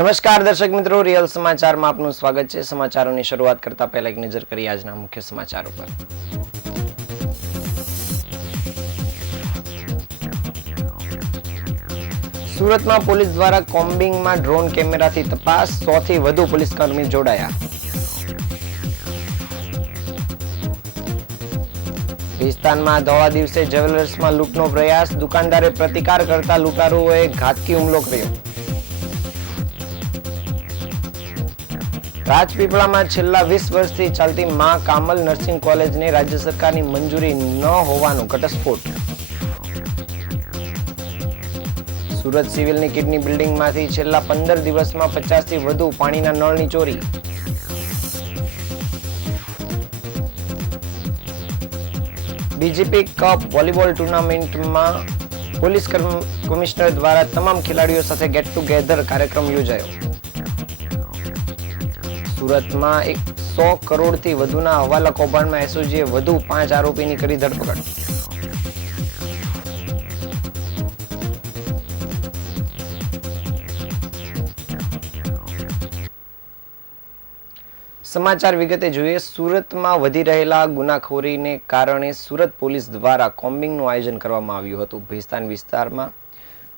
નમસ્કાર દર્શક મિત્રો, રિયલ સમાચારમાં આપનું સ્વાગત છે। સમાચારોની શરૂઆત કરતા પહેલા એક નજર કરીએ આજના મુખ્ય સમાચારો પર। સુરતમાં પોલીસ દ્વારા કોમ્બિંગમાં ડ્રોન કેમેરાથી તપાસ, 100 થી વધુ પોલીસકર્મી જોડાયા। પાકિસ્તાનમાં ધોળા દિવસે જ્વેલર્સમાં લૂંટનો પ્રયાસ, દુકાનદારે પ્રતિકાર કરતા લૂંટારુઓએ ઘાતકી હુમલો કર્યો। રાજપીપળામાં છેલ્લા 20 વર્ષથી ચાલતી મા કામલ નર્સિંગ કોલેજને રાજ્ય સરકારની મંજૂરી ન હોવાનો ઘટસ્ફોટ। સુરત સિવિલની કિડની બિલ્ડિંગમાંથી છેલ્લા 15 દિવસમાં 50 થી વધુ પાણીના નળની ચોરી। બીજીપી કપ વોલીબોલ ટુર્નામેન્ટમાં પોલીસ કમિશનર દ્વારા તમામ ખેલાડીઓ સાથે ગેટ ટુગેધર કાર્યક્રમ યોજાયો। સુરતમાં 100 કરોડથી વધુના હવાલા કૌભાંડમાં એસઓજીએ વધુ 5 આરોપીની કરી ધરપકડ। સમાચાર વિગતે જોઈએ। સુરતમાં વધી રહેલા ગુનાખોરીને કારણે સુરત પોલીસ દ્વારા કોમ્બિંગનું આયોજન કરવામાં આવ્યું હતું। ભેસ્તાન વિસ્તારમાં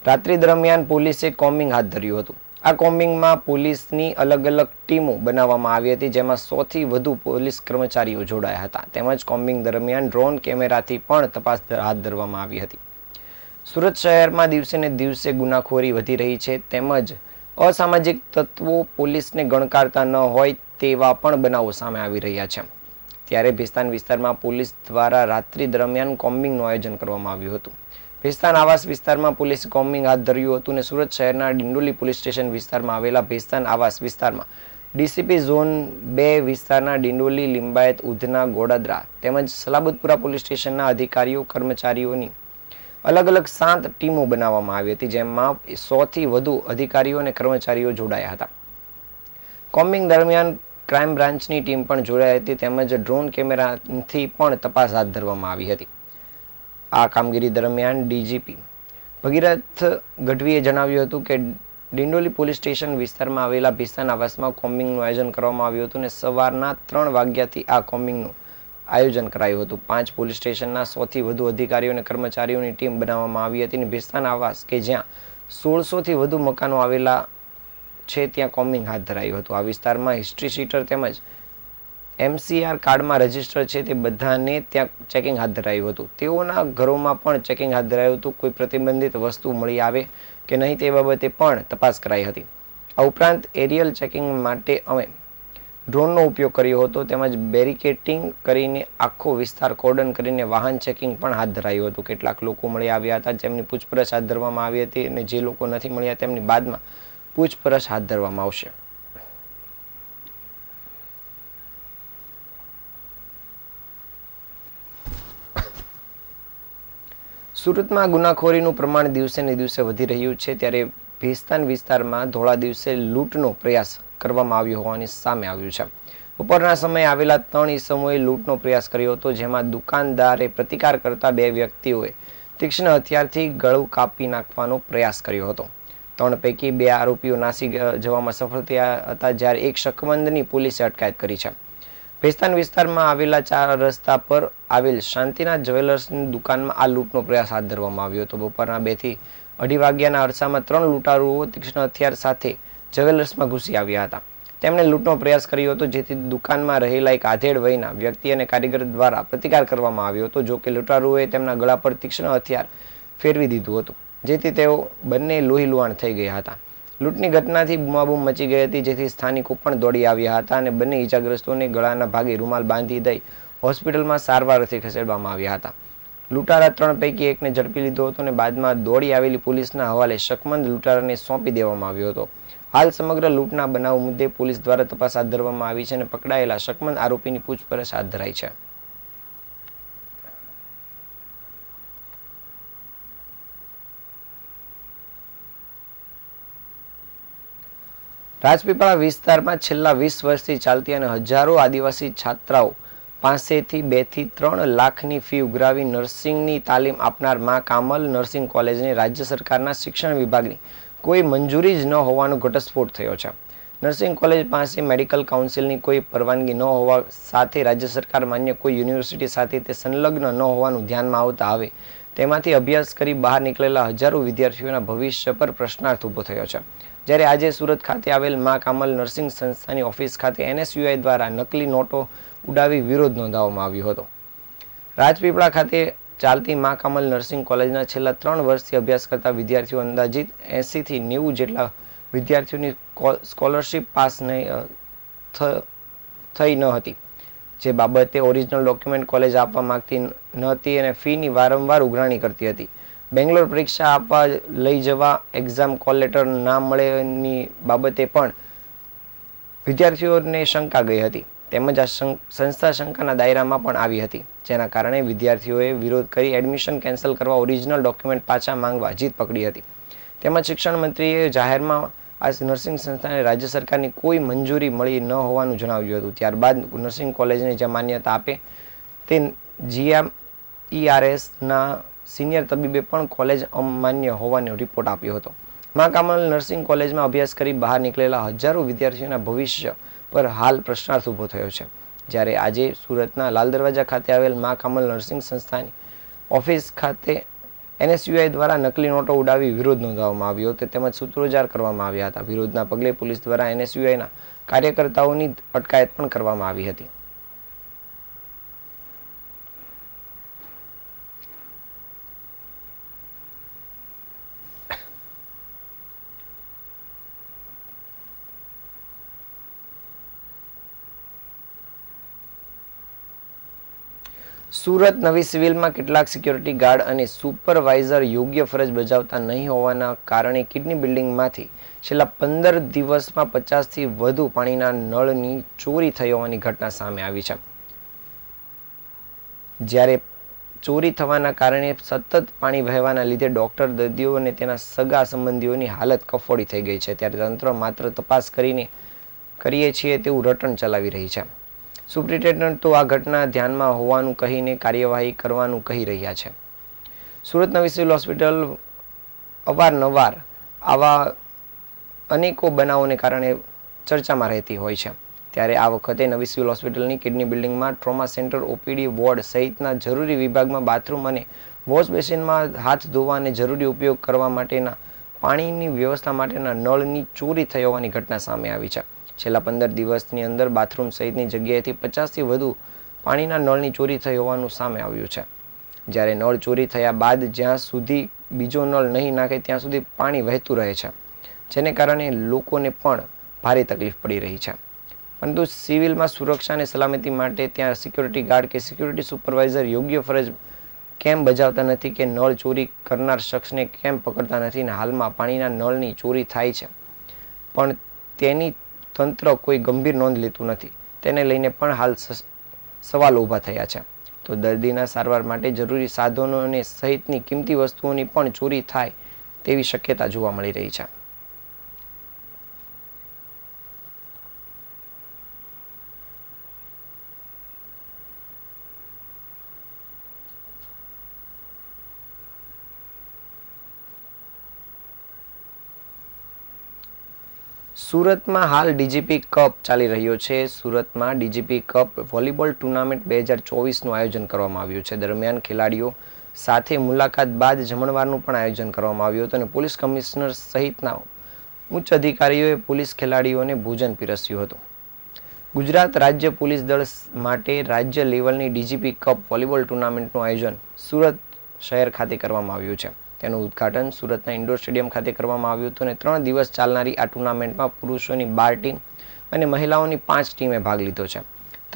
રાત્રિ દરમિયાન પોલીસે કોમ્બિંગ હાથ ધર્યું હતું। આ કોમ્બિંગમાં પોલીસની અલગ અલગ ટીમો બનાવવામાં આવી હતી, જેમાં 100 થી વધુ પોલીસ કર્મચારીઓ જોડાયા હતા। તેમજ કોમ્બિંગ દરમિયાન ડ્રોન કેમેરાથી પણ તપાસ હાથ ધરવામાં આવી હતી। સુરત શહેરમાં દિવસે ને દિવસે ગુનાખોરી વધી રહી છે, તેમજ અસામાજિક તત્વો પોલીસને ગણકારતા ન હોય તેવા પણ બનાવો સામે આવી રહ્યા છે। ત્યારે ભેસ્તાન વિસ્તારમાં પોલીસ દ્વારા રાત્રિ દરમિયાન કોમ્બિંગનું આયોજન કરવામાં આવ્યું હતું। ભેસ્તાન આવાસ વિસ્તારમાં પોલીસે કોમ્બિંગ હાથ ધર્યું હતું અને સુરત શહેરના ડિંડોલી પોલીસ સ્ટેશન વિસ્તારમાં આવેલા ભેસ્તાન આવાસ વિસ્તારમાં ડીસીપી ઝોન 2 વિસ્તારના ડિંડોલી, લિંબાયત, ઉધના, ગોડાદરા તેમજ સલાબતપુરા પોલીસ સ્ટેશનના અધિકારીઓ કર્મચારીઓની અલગ અલગ 7 ટીમો બનાવવામાં આવી હતી, જેમાં 100 થી વધુ અધિકારીઓ અને કર્મચારીઓ જોડાયા હતા। કોમ્બિંગ દરમિયાન ક્રાઇમ બ્રાન્ચની ટીમ પણ જોડાઈ હતી, તેમજ ડ્રોન કેમેરાથી પણ તપાસ હાથ ધરવામાં આવી હતી। આ કામગીરી દરમિયાન ડીજીપી ભગીરથ ગઢવીએ જણાવ્યું હતું કે ડિંડોલી પોલીસ સ્ટેશન વિસ્તારમાં આવેલા ભેસ્તાન આવાસમાં કોમ્બિંગનું આયોજન કરવામાં આવ્યું હતું અને સવારના 3 વાગ્યાથી આ કોમ્બિંગનું આયોજન કરાયું હતું। 5 પોલીસ સ્ટેશનના 100 થી વધુ અધિકારીઓ અને કર્મચારીઓની ટીમ બનાવવામાં આવી હતી અને ભેસ્તાન આવાસ કે જ્યાં 1600 થી વધુ મકાનો આવેલા છે ત્યાં કોમ્બિંગ હાથ ધરાયું હતું। આ વિસ્તારમાં હિસ્ટ્રી શીટર તેમજ એમસીઆર કાર્ડમાં રજીસ્ટર છે તે બધાને ત્યાં ચેકિંગ હાથ ધરાયું હતું। તેઓના ઘરોમાં પણ ચેકિંગ હાથ ધરાયું હતું। કોઈ પ્રતિબંધિત વસ્તુ મળી આવે કે નહીં તે બાબતે પણ તપાસ કરાઈ હતી। આ ઉપરાંત એરિયલ ચેકિંગ માટે અમે ડ્રોનનો ઉપયોગ કર્યો હતો, તેમજ બેરિકેટિંગ કરીને આખો વિસ્તાર કોર્ડન કરીને વાહન ચેકિંગ પણ હાથ ધરાયું હતું। કેટલાક લોકો મળી આવ્યા હતા, જેમની પૂછપરછ હાથ ધરવામાં આવી હતી અને જે લોકો નથી મળ્યા તેમની બાદમાં પૂછપરછ હાથ ધરવામાં આવશે। સુરતમાં ગુનાખોરીનું પ્રમાણ દિવસે ને દિવસે વધી રહ્યું છે, ત્યારે ભેસ્તાન વિસ્તારમાં ધોળા દિવસે લૂંટનો પ્રયાસ કરવામાં આવ્યો હોવાની સામે આવ્યું છે। બપોરના સમયે આવેલા 3 ઈસમોએ લૂંટનો પ્રયાસ કર્યો હતો, જેમાં દુકાનદારે પ્રતિકાર કરતા 2 વ્યક્તિઓએ તીક્ષ્ણ હથિયારથી ગળું કાપી નાખવાનો પ્રયાસ કર્યો હતો। 3 પૈકી 2 આરોપીઓ નાસી જવામાં સફળ થયા હતા, જ્યારે એક શકમંદની પોલીસે અટકાયત કરી છે। ભેસ્તાન વિસ્તારમાં આવેલા 4 રસ્તા પર આવેલ શાંતિનાથ જ્વેલર્સની દુકાનમાં આ લૂંટનો પ્રયાસ હાથ ધરવામાં આવ્યો હતો। બપોરના 2 થી 2:30 વાગ્યાના અરસામાં 3 લૂંટારુઓ તીક્ષ્ણ હથિયાર સાથે જ્વેલર્સમાં ઘૂસી આવ્યા હતા। તેમણે લૂંટનો પ્રયાસ કર્યો હતો, જેથી દુકાનમાં રહેલા એક આધેડ વયના વ્યક્તિ અને કારીગર દ્વારા પ્રતિકાર કરવામાં આવ્યો હતો। જો કે લૂંટારુઓએ તેમના ગળા પર તીક્ષ્ણ હથિયાર ફેરવી દીધું હતું, જેથી તેઓ બંને લોહી લુહાણ થઈ ગયા હતા। લૂંટની ઘટનાથી બૂમાબૂમ મચી ગઈ હતી, જેથી સ્થાનિકો પણ દોડી આવ્યા હતા અને બંને ઈજાગ્રસ્તોને ગળાના ભાગે રૂમાલ બાંધી દઈ હોસ્પિટલમાં સારવારથી ખસેડવામાં આવ્યા હતા। લૂંટારા 3 પૈકી એકને ઝડપી લીધો હતો અને બાદમાં દોડી આવેલી પોલીસના હવાલે શકમંદ લૂંટારાને સોંપી દેવામાં આવ્યો હતો। હાલ સમગ્ર લૂંટના બનાવ મુદ્દે પોલીસ દ્વારા તપાસ હાથ ધરવામાં આવી છે અને પકડાયેલા શકમંદ આરોપીની પૂછપરછ હાથ ધરાઈ છે। રાજપીપળા વિસ્તારમાં છેલ્લા 20 વર્ષથી ચાલતી અને હજારો આદિવાસી છાત્રાઓ પાસેથી 2 થી 3 લાખની ફી ઉઘરાવી નર્સિંગની તાલીમ આપનાર મા કામલ નર્સિંગ કોલેજને રાજ્ય સરકારના શિક્ષણ વિભાગની કોઈ મંજૂરી જ ન હોવાનો ઘટસ્ફોટ થયો છે. નર્સિંગ કોલેજ પાસે મેડિકલ કાઉન્સિલની કોઈ પરવાનગી ન હોવા સાથે રાજ્ય સરકાર માન્ય કોઈ યુનિવર્સિટી સાથે તે સંલગ્ન ન હોવાનું ધ્યાનમાં આવતા હવે તેમાંથી અભ્યાસ કરી બહાર નીકળેલા હજારો વિદ્યાર્થીઓના ભવિષ્ય પર પ્રશ્નાર્થ ઊભો થયો છે. જ્યારે આજે સુરત ખાતે આવેલ મા કામલ નર્સિંગ સંસ્થાની ઓફિસ ખાતે NSUI દ્વારા નકલી નોટો ઉડાવી વિરોધ નોંધાવવામાં આવ્યો હતો. રાજપીપળા ખાતે ચાલતી મા કામલ નર્સિંગ કોલેજના છેલ્લા 3 વર્ષથી અભ્યાસ કરતા વિદ્યાર્થીઓ અંદાજિત 80 થી 90 જેટલા વિદ્યાર્થીઓની સ્કોલરશિપ પાસ થઈ ન હતી, જે બાબતે ઓરિજિનલ ડોક્યુમેન્ટ કોલેજ આપવા માંગતી ન હતી અને ફીની વારંવાર ઉઘરાણી કરતી હતી. બેંગ્લોર પરીક્ષા આપવા લઈ જવા એક્ઝામ કોલ લેટર ના મળેની બાબતે પણ વિદ્યાર્થીઓને શંકા ગઈ હતી. તેમજ આ સંસ્થા શંકાના દાયરામાં પણ આવી હતી, જેના કારણે વિદ્યાર્થીઓએ વિરોધ કરી એડમિશન કેન્સલ કરવા ઓરિજિનલ ડોક્યુમેન્ટ પાછા માંગવા જીદ પકડી હતી. તેમજ શિક્ષણ મંત્રીએ જાહેરમાં આ નર્સિંગ સંસ્થાને રાજ્ય સરકારની કોઈ મંજૂરી મળી ન હોવાનું જણાવ્યું હતું. ત્યારબાદ નર્સિંગ કોલેજને જે માન્યતા આપે તે GMERSના સિનિયર તબીબે પણ કોલેજ અમાન્ય હોવાનો રિપોર્ટ આપ્યો હતો. મા કામલ નર્સિંગ કોલેજમાં અભ્યાસ કરી બહાર નીકળેલા હજારો વિદ્યાર્થીઓના ભવિષ્ય પર હાલ પ્રશ્નાર્થ ઊભો થયો છે. જ્યારે આજે સુરતના લાલ દરવાજા ખાતે આવેલ મા કામલ નર્સિંગ સંસ્થાની ઓફિસ ખાતે NSUI દ્વારા નકલી નોટો ઉડાવી વિરોધ નોંધાવવામાં આવ્યો હતો, તેમજ સૂત્રોચ્ચાર કરવામાં આવ્યા હતા. વિરોધના પગલે પોલીસ દ્વારા NSUIના કાર્યકર્તાઓની અટકાયત પણ કરવામાં આવી હતી. સુરત નવી સિવિલમાં કેટલાક સિક્યોરિટી ગાર્ડ અને સુપરવાઇઝર યોગ્ય ફરજ બજાવતા નહીં હોવાના કારણે કિડની બિલ્ડિંગમાંથી છેલ્લા 15 દિવસમાં 50થી વધુ પાણીના નળની ચોરી થઈ હોવાની ઘટના સામે આવી છે. જ્યારે ચોરી થવાના કારણે સતત પાણી વહેવાના લીધે ડોક્ટર, દર્દીઓ અને તેના સગા સંબંધીઓની હાલત કફોડી થઈ ગઈ છે. ત્યારે તંત્ર માત્ર તપાસ કરીએ છીએ તેવું રટણ ચલાવી રહી છે. સુપ્રિન્ટેન્ડન્ટ તો આ ઘટના ધ્યાનમાં હોવાનું કહીને કાર્યવાહી કરવાનું કહી રહ્યા છે. સુરત નવી સિવિલ હોસ્પિટલ અવારનવાર આવા અનેકો બનાવોને કારણે ચર્ચામાં રહેતી હોય છે. ત્યારે આ વખતે નવી સિવિલ હોસ્પિટલની કિડની બિલ્ડિંગમાં ટ્રોમા સેન્ટર, OPD વોર્ડ સહિતના જરૂરી વિભાગમાં બાથરૂમ અને વોશ બેસિનમાં હાથ ધોવા અને જરૂરી ઉપયોગ કરવા માટેના પાણીની વ્યવસ્થા માટેના નળની ચોરી થઈ હોવાની ઘટના સામે આવી છે. છેલ્લા 15 દિવસની અંદર બાથરૂમ સહિતની જગ્યાએથી 50થી વધુ પાણીના નળની ચોરી થઈ હોવાનું સામે આવ્યું છે. જ્યારે નળ ચોરી થયા બાદ જ્યાં સુધી બીજો નળ નહીં નાખે ત્યાં સુધી પાણી વહેતું રહે છે, જેને કારણે લોકોને પણ ભારે તકલીફ પડી રહી છે. પરંતુ સિવિલમાં સુરક્ષા અને સલામતી માટે ત્યાં સિક્યોરિટી ગાર્ડ કે સિક્યોરિટી સુપરવાઇઝર યોગ્ય ફરજ કેમ બજાવતા નથી કે નળ ચોરી કરનાર શખ્સને કેમ પકડતા નથી અને હાલમાં પાણીના નળની ચોરી થાય છે પણ તેની તંત્ર કોઈ ગંભીર નોંધ લેતું નથી, તેને લઈને પણ હાલ સવાલો ઊભા થયા છે. તો દર્દીના સારવાર માટે જરૂરી સાધનો અને સહિતની કિંમતી વસ્તુઓની પણ ચોરી થાય તેવી શક્યતા જોવા મળી રહી છે. સુરતમાં હાલ DGP કપ ચાલી રહ્યો છે. સુરતમાં DGP કપ વોલીબોલ ટુર્નામેન્ટ 2024નું આયોજન કરવામાં આવ્યું છે. દરમિયાન ખેલાડીઓ સાથે મુલાકાત બાદ જમણવારનું પણ આયોજન કરવામાં આવ્યું હતું અને પોલીસ કમિશનર સહિતના ઉચ્ચ અધિકારીઓએ પોલીસ ખેલાડીઓને ભોજન પીરસ્યું હતું. ગુજરાત રાજ્ય પોલીસ દળ માટે રાજ્ય લેવલની DGP કપ વોલીબોલ ટુર્નામેન્ટનું આયોજન સુરત શહેર ખાતે કરવામાં આવ્યું છે. તેનું ઉદ્ઘાટન સુરતના ઇન્ડોર સ્ટેડિયમ ખાતે કરવામાં આવ્યું હતું અને 3 દિવસ ચાલનારી આ ટુર્નામેન્ટમાં પુરુષોની 12 ટીમ અને મહિલાઓની 5 ટીમે ભાગ લીધો છે.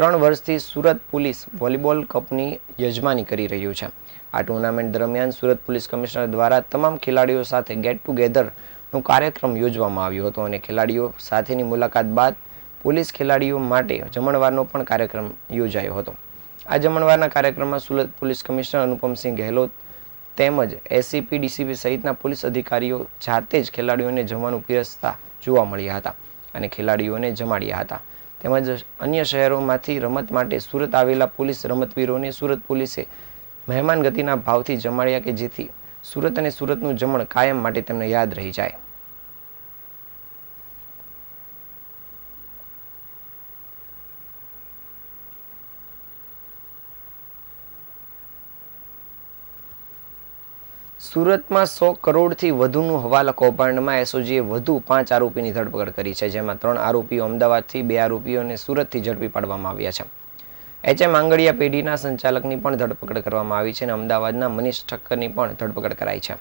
3 વર્ષથી સુરત પોલીસ વોલીબોલ કપની યજમાની કરી રહ્યું છે. આ ટુર્નામેન્ટ દરમિયાન સુરત પોલીસ કમિશનર દ્વારા તમામ ખેલાડીઓ સાથે ગેટ ટુગેધરનો કાર્યક્રમ યોજવામાં આવ્યો હતો અને ખેલાડીઓ સાથેની મુલાકાત બાદ પોલીસ ખેલાડીઓ માટે જમણવારનો પણ કાર્યક્રમ યોજાયો હતો. આ જમણવારના કાર્યક્રમમાં સુરત પોલીસ કમિશનર અનુપમસિંહ ગહેલોત તેમજ SCP, DCP સહિતના પોલીસ અધિકારીઓ જાતે જ ખેલાડીઓને જમવાનું પીરસતા જોવા મળ્યા હતા અને ખેલાડીઓને જમાડ્યા હતા. તેમજ અન્ય શહેરોમાંથી રમત માટે સુરત આવેલા પોલીસ રમતવીરોને સુરત પોલીસે મહેમાન ગતિના ભાવથી જમાડ્યા કે જેથી સુરત અને સુરતનું જમણ કાયમ માટે તેમને યાદ રહી જાય. સુરતમાં 100 કરોડથી વધુનું હવાલા કૌભાંડમાં એસઓજીએ વધુ 5 આરોપીની ધરપકડ કરી છે, જેમાં 3 આરોપીઓ અમદાવાદથી, 2 આરોપીઓને સુરતથી ઝડપી પાડવામાં આવ્યા છે. એચએમ આંગડિયા પેઢીના સંચાલકની પણ ધરપકડ કરવામાં આવી છે અને અમદાવાદના મનીષ ઠક્કરની પણ ધરપકડ કરાઈ છે.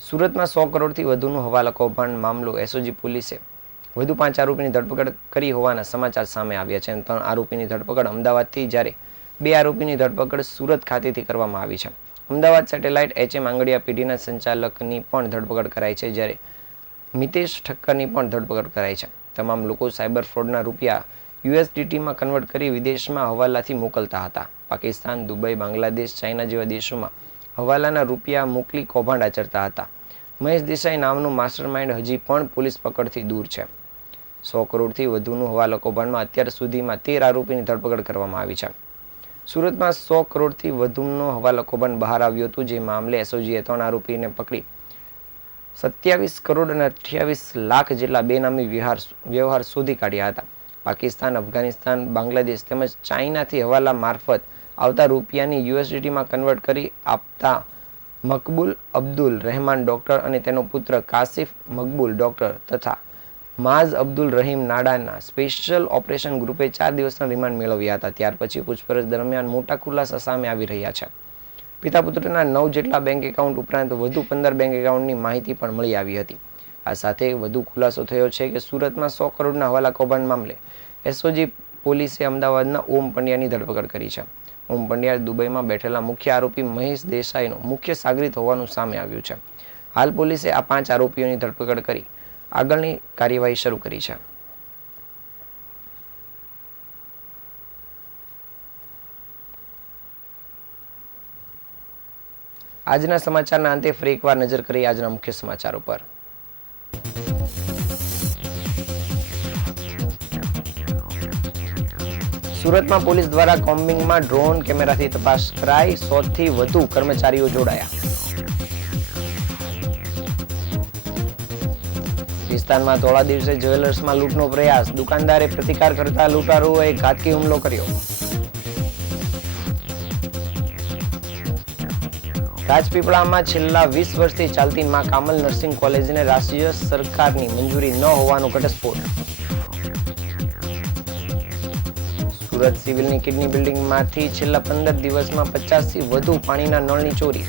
સુરતમાં 100 કરોડથી વધુનું હવાલા કૌભાંડ મામલો એસઓજી પોલીસે વધુ 5 આરોપીની ધરપકડ કરી હોવાના સમાચાર સામે આવ્યા છે અને 3 આરોપીની ધરપકડ અમદાવાદથી, જ્યારે 2 આરોપીની ધરપકડ સુરત ખાતેથી કરવામાં આવી છે. અમદાવાદ સેટેલાઇટ એચએમ આંગડિયા પેઢીના સંચાલકની પણ ધરપકડ કરાઈ છે, જ્યારે મિતેશ ઠક્કરની પણ ધરપકડ કરાઈ છે. તમામ લોકો સાયબર ફ્રોડના રૂપિયા યુએસડીટીમાં કન્વર્ટ કરી વિદેશમાં હવાલાથી મોકલતા હતા. પાકિસ્તાન, દુબઈ, બાંગ્લાદેશ, ચાઇના જેવા દેશોમાં હવાલાના રૂપિયા મોકલી કૌભાંડ આચરતા હતા. મહેશ દેસાઈ નામનું માસ્ટરમાઇન્ડ હજી પણ પોલીસ પકડથી દૂર છે. 100 કરોડથી વધુનું હવાલા કૌભાંડમાં અત્યાર સુધીમાં 13 આરોપીની ધરપકડ કરવામાં આવી છે. સુરતમાં 100 કરોડથી વધુનો હવાલા કૌભાંડ બહાર આવ્યું હતું, જે મામલે એસઓજીએ 3 આરોપીને પકડી 27 કરોડ અને 28 લાખ જેટલા બેનામી વ્યવહાર શોધી કાઢ્યા હતા. પાકિસ્તાન, અફઘાનિસ્તાન, બાંગ્લાદેશ તેમજ ચાઇનાથી હવાલા મારફત આવતા રૂપિયાની યુએસડીટીમાં કન્વર્ટ કરી આપતા મકબૂલ અબ્દુલ રહેમાન ડોક્ટર અને તેનો પુત્ર કાસિફ મકબૂલ ડોક્ટર તથા માઝ અબ્દુલ રહીમ નાડાના સ્પેશિયલ ઓપરેશન ગ્રુપે 4 દિવસના રિમાન્ડ મેળવ્યા હતા. ત્યાર પછી પૂછપરછ દરમિયાન મોટા ખુલાસા સામે આવી રહ્યા છે. પિતા પુત્રના 9 જેટલા બેંક એકાઉન્ટ ઉપરાંત વધુ 15 બેંક એકાઉન્ટની માહિતી પણ મળી આવી હતી. આ સાથે વધુ ખુલાસો થયો છે કે સુરતમાં 100 કરોડના હવાલા કૌભાંડ મામલે એસઓજી પોલીસે અમદાવાદના ઓમ પંડ્યાની ધરપકડ કરી છે. ઓમ પંડ્યા દુબઈમાં બેઠેલા મુખ્ય આરોપી મહેશ દેસાઈનો મુખ્ય સાગરીત હોવાનું સામે આવ્યું છે. હાલ પોલીસે આ 5 આરોપીઓની ધરપકડ કરી આગળની કાર્યવાહી શરૂ કરી છે. આજના સમાચારના અંતે ફરી એકવાર નજર કરી આજના મુખ્ય સમાચારો પર. સુરતમાં પોલીસ દ્વારા કોમ્બિંગમાં ડ્રોન કેમેરાથી તપાસ કરાઈ, 100 થી વધુ કર્મચારીઓ જોડાયા. પાકિસ્તાનમાં થોડા દિવસે જ્વેલર્સમાં લૂંટનો પ્રયાસ, દુકાનદારે પ્રતિકાર કરતા લૂંટારુઓએ ઘાતકી હુમલો કર્યો. રાજપીપળામાં છેલ્લા 20 વર્ષથી ચાલતી મા કામલ નર્સિંગ કોલેજને રાષ્ટ્રીય સરકારની મંજૂરી ન હોવાનો ઘટસ્ફોટ. સુરત સિવિલની કિડની બિલ્ડિંગમાંથી છેલ્લા 15 દિવસમાં 50 થી વધુ પાણીના નળની ચોરી.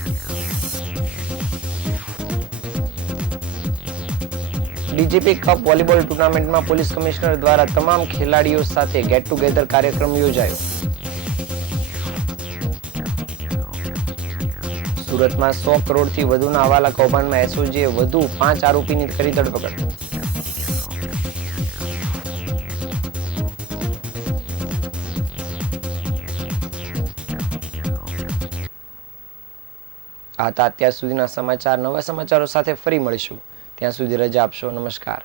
ડીજીપી કપ વોલીબોલ ટુર્નામેન્ટમાં પોલીસ કમિશનર દ્વારા તમામ ખેલાડીઓ સાથે ગેટ ટુગેધર કાર્યક્રમ યોજાયો. સુરતમાં 100 કરોડથી વધુના હવાલા કૌભાંડમાં એસઓજીએ વધુ 5 આરોપીની કરી ધરપકડ. આ હતા અત્યાર સુધીના સમાચાર. નવા સમાચારો સાથે ફરી મળીશું. ત્યાં સુધી રજા આપશો. નમસ્કાર.